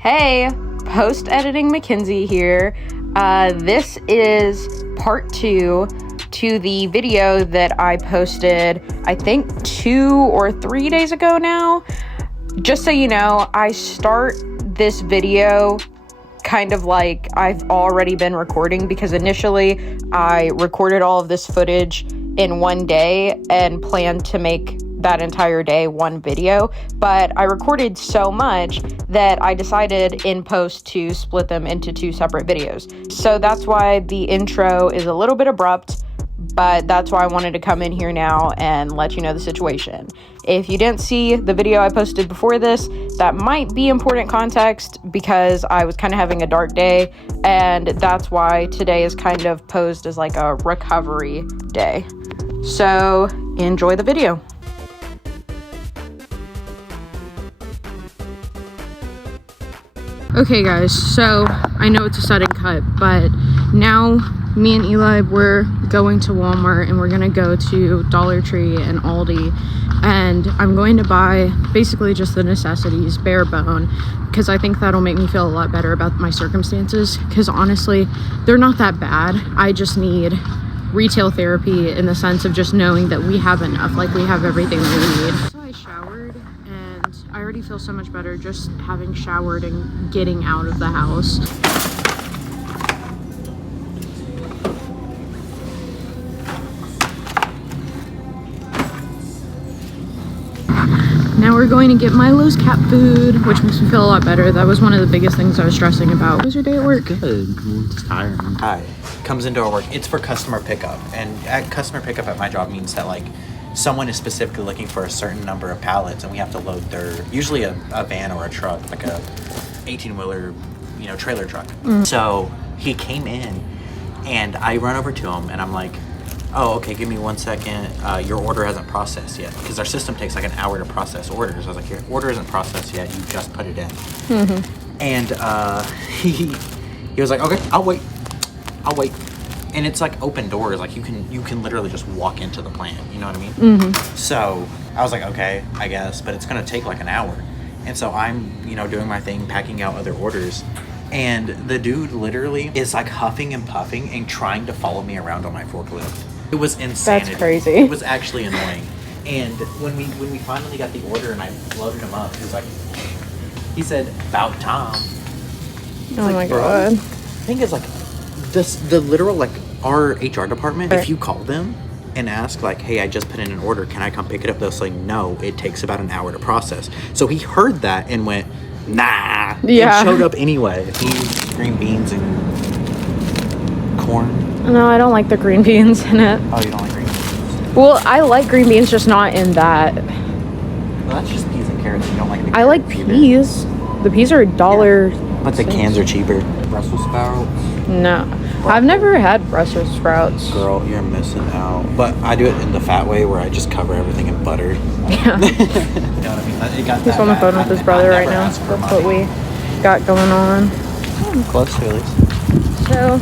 Hey, post-editing Mackenzie here. This is part 2 to the video that I posted, I think 2 or 3 days ago now. Just so you know, I start this video kind of like I've already been recording, because initially I recorded all of this footage in one day and planned to make that entire day one video, but I recorded so much that I decided in post to split them into 2 separate videos. So that's why the intro is a little bit abrupt, but that's why I wanted to come in here now and let you know the situation. If you didn't see the video I posted before this, that might be important context, because I was kind of having a dark day, and that's why today is kind of posed as like a recovery day. So enjoy the video. Okay guys, so I know it's a sudden cut, but now me and Eli, we're going to Walmart and we're gonna go to Dollar Tree and Aldi, and I'm going to buy basically just the necessities, bare bone, because I think that'll make me feel a lot better about my circumstances, because honestly, they're not that bad. I just need retail therapy in the sense of just knowing that we have enough, like we have everything that we need. So I showered, and I already feel so much better just having showered and getting out of the house. Now we're going to get Milo's cat food, which makes me feel a lot better. That was one of the biggest things I was stressing about. How was your day at work? Good. It's tiring. Hi. Comes into our work. It's for customer pickup. And at customer pickup at my job means that, like, someone is specifically looking for a certain number of pallets, and we have to load their, usually a van or a truck, like a 18-wheeler, trailer truck. So he came in, and I run over to him, and I'm like, oh, okay, give me 1 second. Your order hasn't processed yet, because our system takes like an hour to process orders. I was like, your order isn't processed yet. You just put it in. And he was like, okay, I'll wait. And it's like open doors. Like you can literally just walk into the plant. You know what I mean? So I was like, okay, I guess, but it's gonna take like an hour. And so I'm, doing my thing, packing out other orders. And the dude literally is like huffing and puffing and trying to follow me around on my forklift. It was insanity. That's crazy. It was actually annoying. And when we finally got the order and I loaded him up, he said, about time. Oh my God. The thing is, like, the literal, like, our HR department, if you call them and ask, like, hey, I just put in an order, can I come pick it up? They'll say, no, it takes about an hour to process. So he heard that and went, nah. Yeah. And showed up anyway. He used green beans and corn. No, I don't like the green beans in it. Oh, you don't like green beans? Well, I like green beans, just not in that. Well, that's just peas and carrots. You don't like the I like carrots either. peas. The peas are $1. Yeah. But the cans are cheaper. Brussels sprouts. No. I've never had Brussels sprouts. Girl, you're missing out. But I do it in the fat way, where I just cover everything in butter. Yeah. You know what I mean? It got He's on the phone with his brother right now. That's what we got going on. Close to at least. So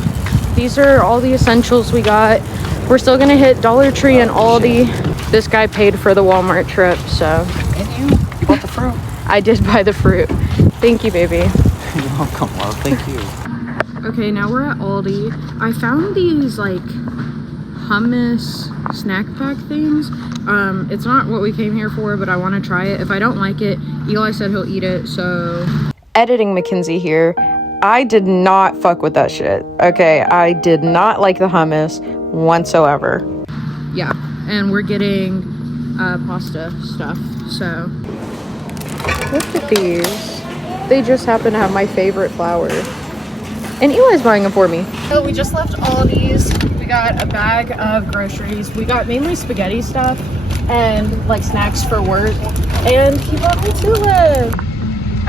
these are all the essentials we got. We're still gonna hit Dollar Tree and Aldi. This guy paid for the Walmart trip, so. And you bought the fruit. I did buy the fruit. Thank you, baby. You're welcome, love. Thank you. Okay, now we're at Aldi. I found these like hummus snack pack things. It's not what we came here for, but I want to try it. If I don't like it, Eli said he'll eat it, so. Editing Mackenzie here. I did not fuck with that shit. Okay, I did not like the hummus whatsoever. Yeah, and we're getting pasta stuff, so. Look at these. They just happen to have my favorite flour. And Eli's buying them for me. So we just left Aldi's. We got a bag of groceries. We got mainly spaghetti stuff and like snacks for work. And he bought me tulip.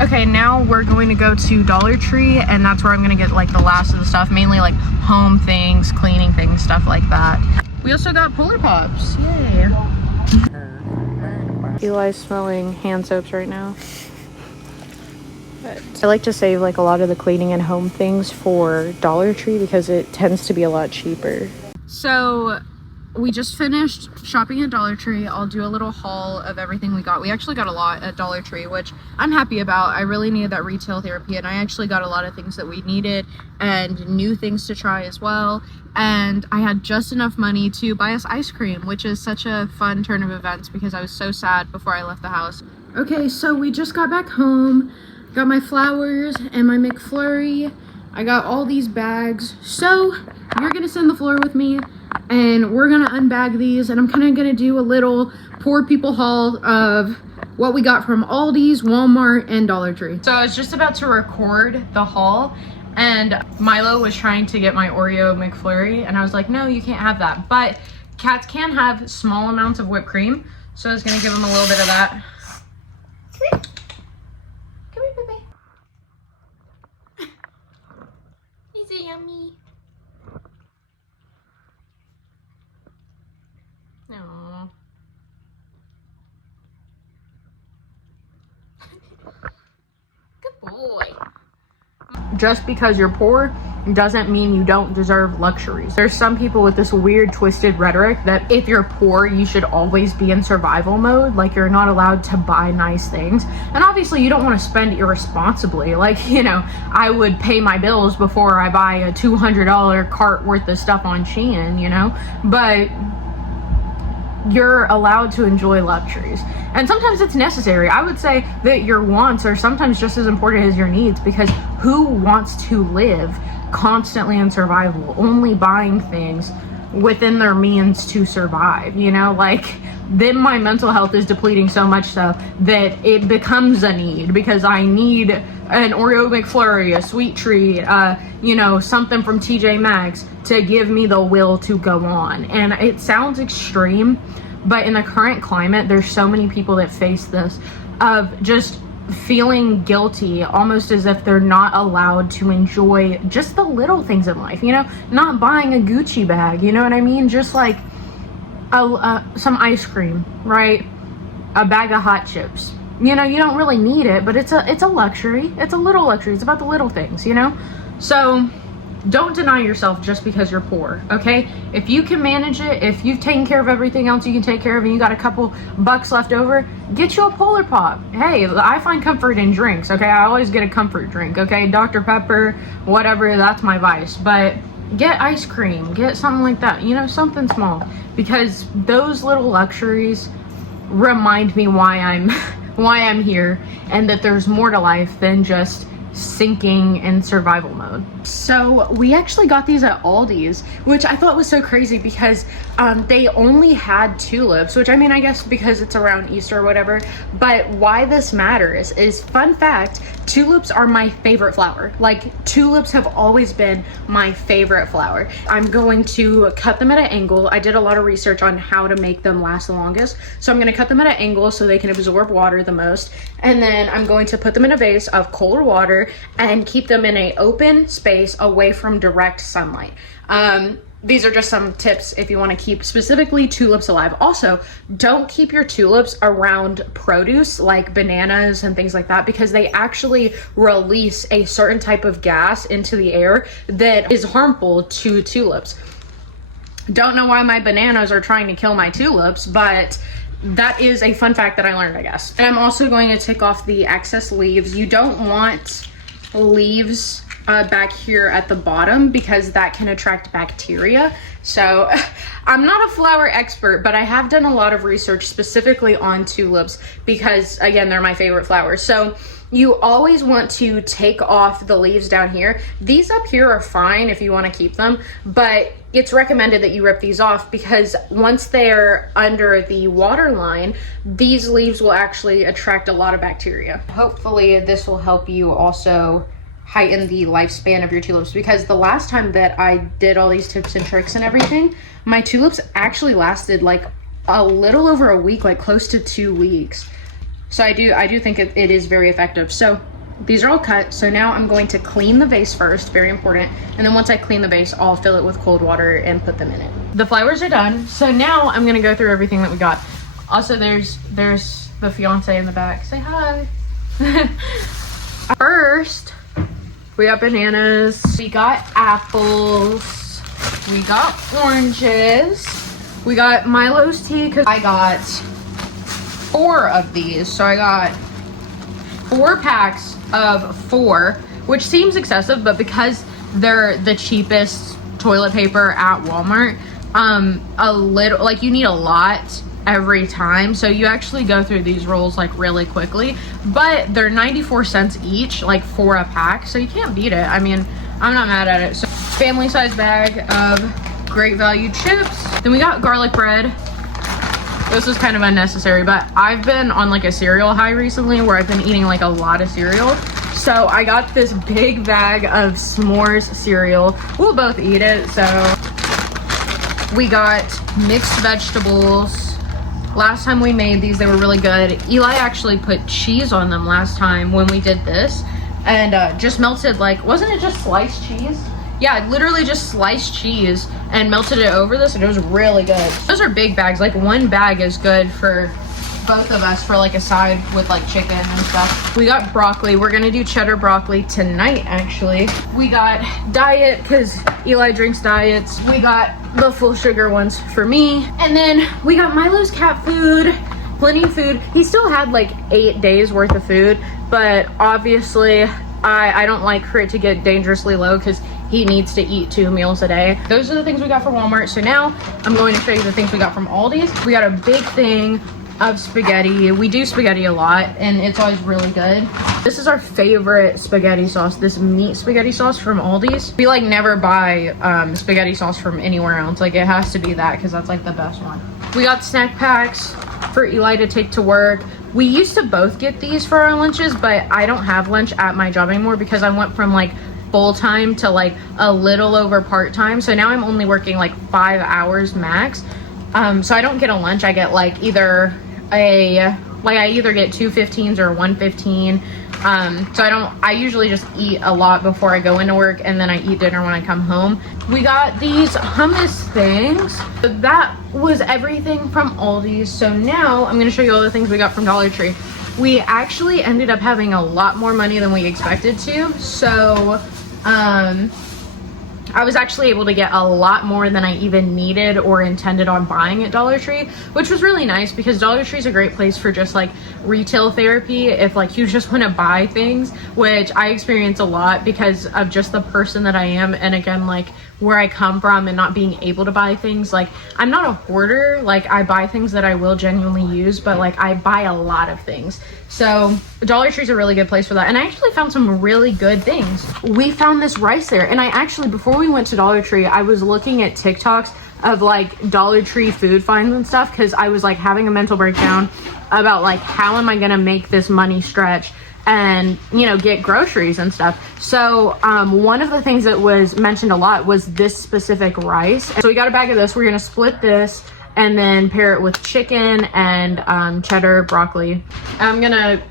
Okay, now we're going to go to Dollar Tree, and that's where I'm gonna get like the last of the stuff, mainly like home things, cleaning things, stuff like that. We also got Polar Pops. Yay. Eli's smelling hand soaps right now. But I like to save like a lot of the cleaning and home things for Dollar Tree because it tends to be a lot cheaper. So we just finished shopping at Dollar Tree. I'll do a little haul of everything we got. We actually got a lot at Dollar Tree, which I'm happy about. I really needed that retail therapy, and I actually got a lot of things that we needed and new things to try as well. And I had just enough money to buy us ice cream, which is such a fun turn of events because I was so sad before I left the house. Okay, so we just got back home. Got my flowers and my McFlurry. I got all these bags. So you're gonna sit on the floor with me and we're gonna unbag these, and I'm kind of gonna do a little poor people haul of what we got from Aldi's, Walmart, and Dollar Tree. So I was just about to record the haul, and Milo was trying to get my Oreo McFlurry, and I was like, no, you can't have that. But cats can have small amounts of whipped cream, so I was gonna give him a little bit of that. Come here, baby. Is it yummy? Aww. Good boy. Just because you're poor doesn't mean you don't deserve luxuries. There's some people with this weird twisted rhetoric that if you're poor, you should always be in survival mode. Like you're not allowed to buy nice things. And obviously you don't want to spend irresponsibly. Like, you know, I would pay my bills before I buy a $200 cart worth of stuff on Shein, you know, but you're allowed to enjoy luxuries, and sometimes it's necessary. I would say that your wants are sometimes just as important as your needs, because who wants to live constantly in survival, only buying things within their means to survive, you know? Like, then my mental health is depleting so much so that it becomes a need, because I need an Oreo McFlurry, a sweet treat, you know, something from TJ Maxx to give me the will to go on. And it sounds extreme, but in the current climate, there's so many people that face this of just feeling guilty, almost as if they're not allowed to enjoy just the little things in life, you know, not buying a Gucci bag, you know what I mean? Just like some ice cream, right? A bag of hot chips. You know, you don't really need it, but it's a luxury. It's a little luxury. It's about the little things, you know? So don't deny yourself just because you're poor, okay? If you can manage it, if you've taken care of everything else you can take care of, and you got a couple bucks left over, get you a Polar Pop. Hey, I find comfort in drinks, okay? I always get a comfort drink, okay? Dr. Pepper, whatever, that's my vice. But get ice cream, get something like that, you know, something small. Because those little luxuries remind me why I'm here, and that there's more to life than just sinking in survival mode. So we actually got these at Aldi's, which I thought was so crazy because they only had tulips, which I mean, I guess because it's around Easter or whatever, but why this matters is, fun fact, tulips are my favorite flower. Like, tulips have always been my favorite flower. I'm going to cut them at an angle. I did a lot of research on how to make them last the longest, so I'm going to cut them at an angle so they can absorb water the most, and then I'm going to put them in a vase of colder water and keep them in an open space away from direct sunlight. These are just some tips if you want to keep specifically tulips alive. Also, don't keep your tulips around produce like bananas and things like that, because they actually release a certain type of gas into the air that is harmful to tulips. Don't know why my bananas are trying to kill my tulips, but that is a fun fact that I learned, I guess. And I'm also going to take off the excess leaves. You don't want leaves back here at the bottom, because that can attract bacteria. So I'm not a flower expert, but I have done a lot of research specifically on tulips because, again, they're my favorite flowers. So you always want to take off the leaves down here. These up here are fine if you want to keep them, but it's recommended that you rip these off, because once they're under the water line, these leaves will actually attract a lot of bacteria. Hopefully this will help you also heighten the lifespan of your tulips, because the last time that I did all these tips and tricks and everything, my tulips actually lasted like a little over a week, like close to 2 weeks. So I do think it is very effective. So these are all cut. So now I'm going to clean the vase first, very important. And then once I clean the vase, I'll fill it with cold water and put them in it. The flowers are done. So now I'm gonna go through everything that we got. Also, there's the fiance in the back. Say hi. First, we got bananas, we got apples, we got oranges, We got Milo's tea because I got 4 of these. So I got 4 packs of 4, which seems excessive, but because they're the cheapest toilet paper at Walmart, a little, like, you need a lot every time, so you actually go through these rolls like really quickly, but they're 94 cents each, like, for a pack, so you can't beat it. I mean, I'm not mad at it. So family size bag of Great Value chips. Then we got garlic bread. This is kind of unnecessary, but I've been on like a cereal high recently where I've been eating like a lot of cereal. So I got this big bag of s'mores cereal. We'll both eat it. So we got mixed vegetables. Last time we made these, they were really good. Eli actually put cheese on them last time when we did this, and just melted, like, wasn't it just sliced cheese? Yeah, literally just sliced cheese and melted it over this, and it was really good. Those are big bags. Like, 1 bag is good for both of us for like a side with like chicken and stuff. We got broccoli. We're gonna do cheddar broccoli tonight, actually. We got diet because Eli drinks diets. We got the full sugar ones for me. And then we got Milo's cat food, plenty of food. He still had like 8 days worth of food, but obviously I don't like for it to get dangerously low because he needs to eat 2 meals a day. Those are the things we got from Walmart. So now I'm going to show you the things we got from Aldi's. We got a big thing of spaghetti. We do spaghetti a lot and it's always really good. This is our favorite spaghetti sauce, this meat spaghetti sauce from Aldi's. We like never buy spaghetti sauce from anywhere else. Like, it has to be that because that's like the best one. We got snack packs for Eli to take to work. We used to both get these for our lunches, but I don't have lunch at my job anymore because I went from like full-time to like a little over part-time. So now I'm only working like 5 hours max. So I don't get a lunch. I get like either I either get 2 15s or 1 15. So I usually just eat a lot before I go into work, and then I eat dinner when I come home. We got these hummus things. That was everything from Aldi's. So now I'm gonna show you all the things we got from Dollar Tree. We actually ended up having a lot more money than we expected to. So I was actually able to get a lot more than I even needed or intended on buying at Dollar Tree, which was really nice because Dollar Tree is a great place for just like retail therapy if like you just want to buy things, which I experience a lot because of just the person that I am, and again, like where I come from and not being able to buy things. Like, I'm not a hoarder. Like, I buy things that I will genuinely use, but like I buy a lot of things. So Dollar Tree is a really good place for that. And I actually found some really good things. We found this rice there. And I actually, before we went to Dollar Tree, I was looking at TikToks of like Dollar Tree food finds and stuff, because I was like having a mental breakdown about like, how am I gonna make this money stretch and, you know, get groceries and stuff. So one of the things that was mentioned a lot was this specific rice. So we got a bag of this. We're gonna split this and then pair it with chicken and cheddar broccoli. I'm gonna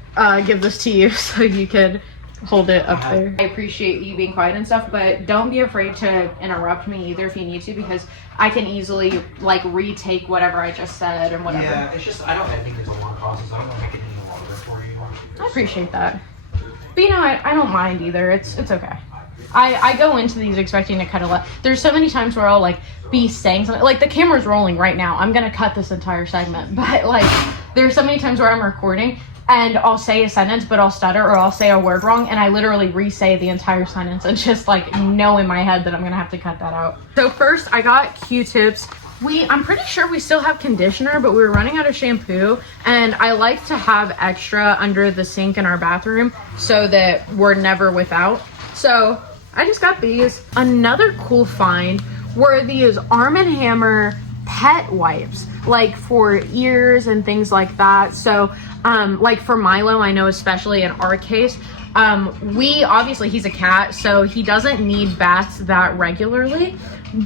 give this to you so you could hold it up there. I appreciate you being quiet and stuff, but don't be afraid to interrupt me either if you need to, because I can easily like retake whatever I just said and whatever. Yeah, it's just, I think it's a long process. I don't want to make it any longer for you. I appreciate that. But you know, I don't mind either. It's okay. I go into these expecting to cut a lot. There's so many times where I'll like be saying something, like the camera's rolling right now. I'm gonna cut this entire segment, but like there's so many times where I'm recording and I'll say a sentence, but I'll stutter or I'll say a word wrong, and I literally re-say the entire sentence and just like know in my head that I'm gonna have to cut that out. So first I got Q-tips. I'm pretty sure we still have conditioner, but we were running out of shampoo, and I like to have extra under the sink in our bathroom so that we're never without. So I just got these. Another cool find were these Arm & Hammer pet wipes, like for ears and things like that. So like for Milo, I know especially in our case, obviously he's a cat, so he doesn't need baths that regularly,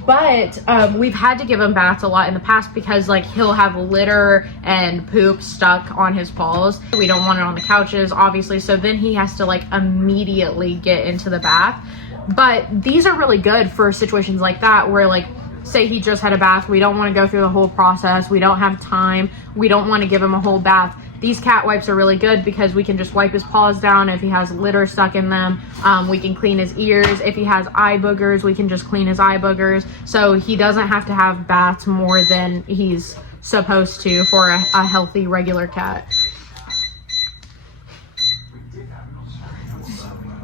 but we've had to give him baths a lot in the past because like he'll have litter and poop stuck on his paws. We don't want it on the couches, obviously, so then he has to like immediately get into the bath. But these are really good for situations like that where like, say he just had a bath, we don't want to go through the whole process, we don't have time, we don't want to give him a whole bath. these cat wipes are really good because we can just wipe his paws down if he has litter stuck in them. We can clean his ears. If he has eye boogers, we can just clean his eye boogers. So he doesn't have to have baths more than he's supposed to for a healthy, regular cat.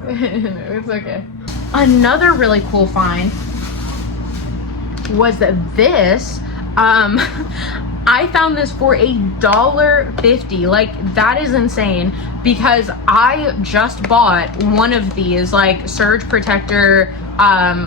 It's okay. Another really cool find was that this, I found this for $1.50. Like, that is insane, because I just bought one of these, like, surge protector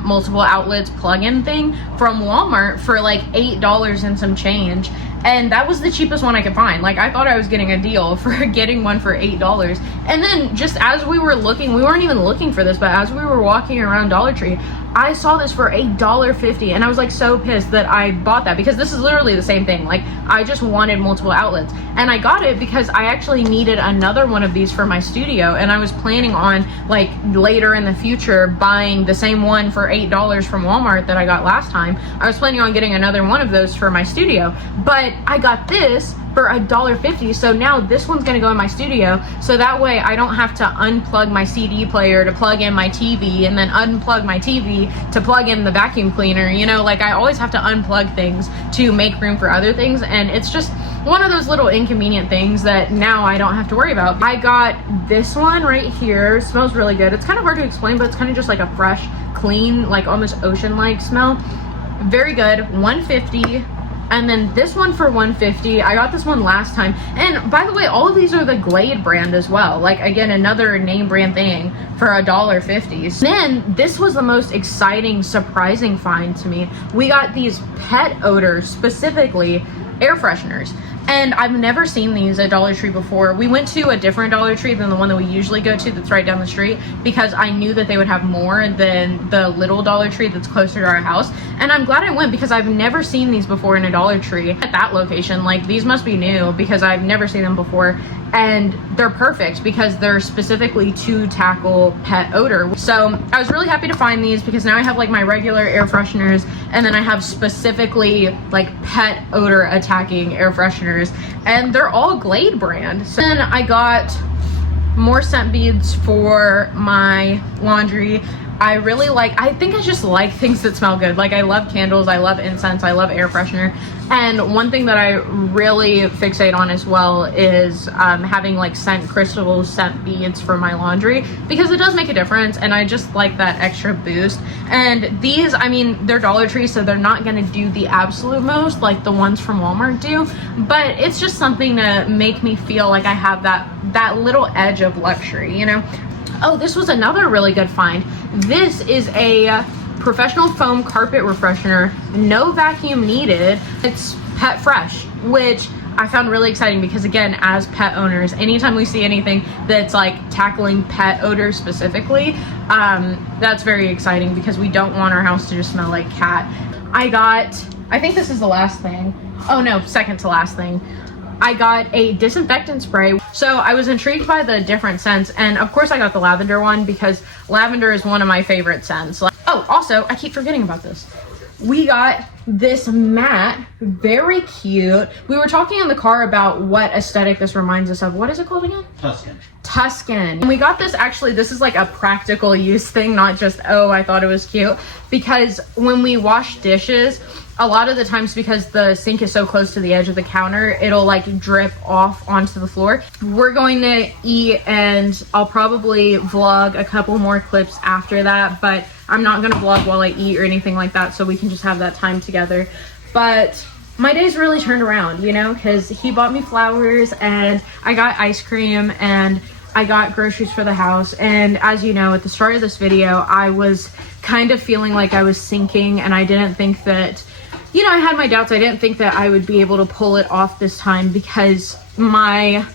multiple outlets plug-in thing from Walmart for like $8 and some change, and that was the cheapest one I could find. Like, I thought I was getting a deal for getting one for $8. And then just as we were looking, we weren't even looking for this, but as we were walking around Dollar Tree, I saw this for $1.50, and I was like so pissed that I bought that, because this is literally the same thing. Like, I just wanted multiple outlets, and I got it because I actually needed another one of these for my studio, and I was planning on, like, later in the future buying the same one for $8 from Walmart that I got last time. I was planning on getting another one of those for my studio, but I got this for $1.50, so now this one's gonna go in my studio, so that way I don't have to unplug my CD player to plug in my TV, and then unplug my TV to plug in the vacuum cleaner. You know, like, I always have to unplug things to make room for other things, and it's just one of those little inconvenient things that now I don't have to worry about. I got this one right here. It smells really good. It's kind of hard to explain, but it's kind of just like a fresh, clean, like almost ocean-like smell. Very good. $1.50. And then this one for $1.50. I got this one last time. And by the way, all of these are the Glade brand as well. Like, again, another name brand thing for $1.50. Then this was the most exciting, surprising find to me. We got these pet odors, specifically air fresheners. And I've never seen these at Dollar Tree before. We went to a different Dollar Tree than the one that we usually go to that's right down the street, because I knew that they would have more than the little Dollar Tree that's closer to our house. And I'm glad I went, because I've never seen these before in a Dollar Tree at that location. Like, these must be new, because I've never seen them before. And they're perfect because they're specifically to tackle pet odor. So I was really happy to find these, because now I have like my regular air fresheners, and then I have specifically like pet odor attacking air fresheners, and they're all Glade brand. So then I got more scent beads for my laundry. I really like, I think I just like things that smell good. Like, I love candles, I love incense, I love air freshener. And one thing that I really fixate on as well is having like scent crystals, scent beads for my laundry, because it does make a difference, and I just like that extra boost. And these, I mean, they're Dollar Tree, so they're not gonna do the absolute most like the ones from Walmart do, but it's just something to make me feel like I have that little edge of luxury, you know? Oh, this was another really good find. This is a professional foam carpet refreshener, no vacuum needed. It's pet fresh, which I found really exciting, because again, as pet owners, anytime we see anything that's like tackling pet odor specifically, that's very exciting, because we don't want our house to just smell like cat. I think this is the last thing. Oh no, second to last thing. I got a disinfectant spray. So I was intrigued by the different scents, and of course I got the lavender one, because lavender is one of my favorite scents. Oh, also, I keep forgetting about this. We got this mat, very cute. We were talking in the car about what aesthetic this reminds us of. What is it called again? Tuscan. And we got this, actually, this is like a practical use thing, not just, oh, I thought it was cute, because when we wash dishes, a lot of the times, because the sink is so close to the edge of the counter, it'll like drip off onto the floor. We're going to eat, and I'll probably vlog a couple more clips after that, but I'm not gonna vlog while I eat or anything like that, so we can just have that time together. But my day's really turned around, you know, because he bought me flowers, and I got ice cream, and I got groceries for the house. And as you know, at the start of this video, I was kind of feeling like I was sinking, and I didn't think that, you know, I had my doubts. I didn't think that I would be able to pull it off this time, because my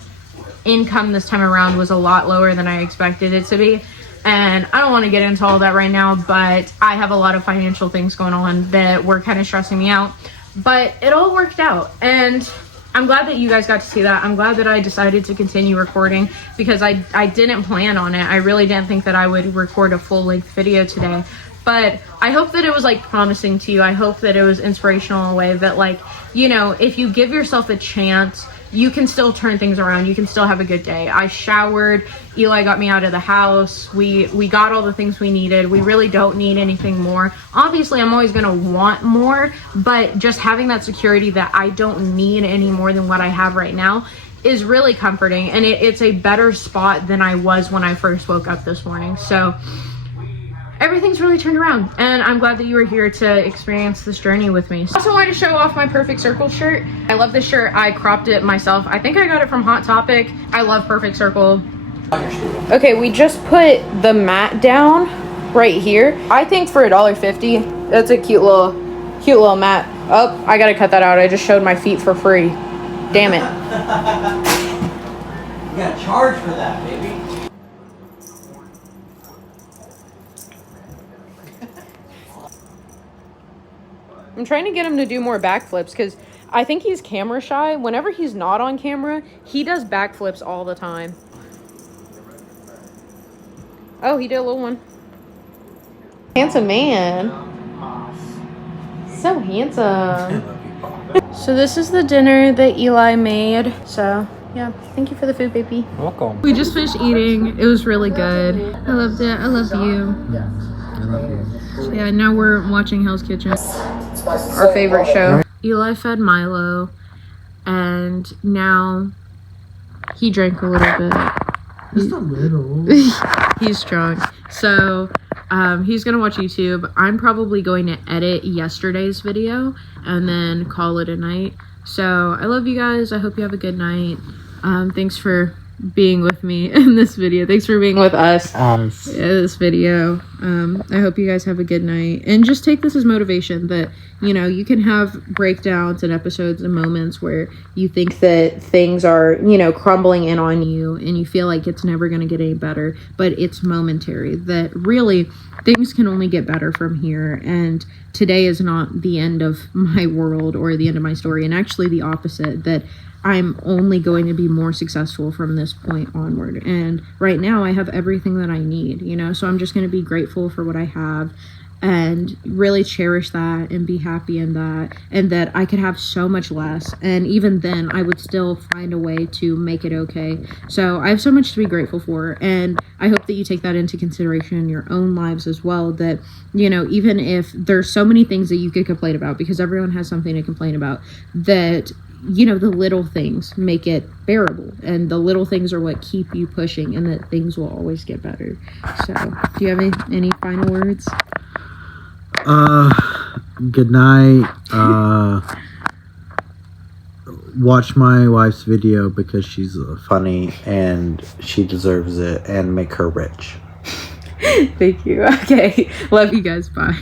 income this time around was a lot lower than I expected it to be. And I don't want to get into all that right now, but I have a lot of financial things going on that were kind of stressing me out. But it all worked out, and I'm glad that you guys got to see that. I'm glad that I decided to continue recording, because I didn't plan on it. I really didn't think that I would record a full-length video today. But I hope that it was like promising to you. I hope that it was inspirational in a way that, like, you know, if you give yourself a chance you can still turn things around. You can still have a good day. I showered. Eli got me out of the house. We got all the things we needed. We really don't need anything more. Obviously, I'm always going to want more, but just having that security that I don't need any more than what I have right now is really comforting. And it's a better spot than I was when I first woke up this morning. So everything's really turned around, and I'm glad that you were here to experience this journey with me. Also wanted to show off my Perfect Circle shirt. I love this shirt. I cropped it myself. I think I got it from Hot Topic. I love Perfect Circle. Okay, we just put the mat down right here. I think for $1.50, that's a cute little mat. Oh, I gotta cut that out. I just showed my feet for free. Damn it. You gotta charge for that, baby. I'm trying to get him to do more backflips because I think he's camera shy. Whenever he's not on camera, he does backflips all the time. Oh, he did a little one. Handsome man. So handsome. So this is the dinner that Eli made. So yeah, thank you for the food, baby. Welcome. We just finished eating. It was really good. I loved it. I love you. I love you. So yeah, now we're watching Hell's Kitchen, our favorite show. Eli fed Milo, and now he drank a little bit. Just a little. He's drunk. So he's gonna watch YouTube. I'm probably going to edit yesterday's video and then call it a night. So I love you guys. I hope you have a good night. Thanks for being with me in this video. Thanks for being with us in this video. I hope you guys have a good night, and just take this as motivation that, you know, you can have breakdowns and episodes and moments where you think that things are, you know, crumbling in on you and you feel like it's never going to get any better, but it's momentary, that really things can only get better from here. And today is not the end of my world or the end of my story, and actually the opposite, that I'm only going to be more successful from this point onward. And right now I have everything that I need, you know, so I'm just going to be grateful for what I have and really cherish that and be happy in that, and that I could have so much less, and even then I would still find a way to make it okay. So I have so much to be grateful for, and I hope that you take that into consideration in your own lives as well, that, you know, even if there's so many things that you could complain about, because everyone has something to complain about, that, you know, the little things make it bearable, and the little things are what keep you pushing, and that things will always get better. So do you have any final words? Good night. Watch my wife's video because she's funny and she deserves it, and make her rich. Thank you. Okay, love you guys. Bye.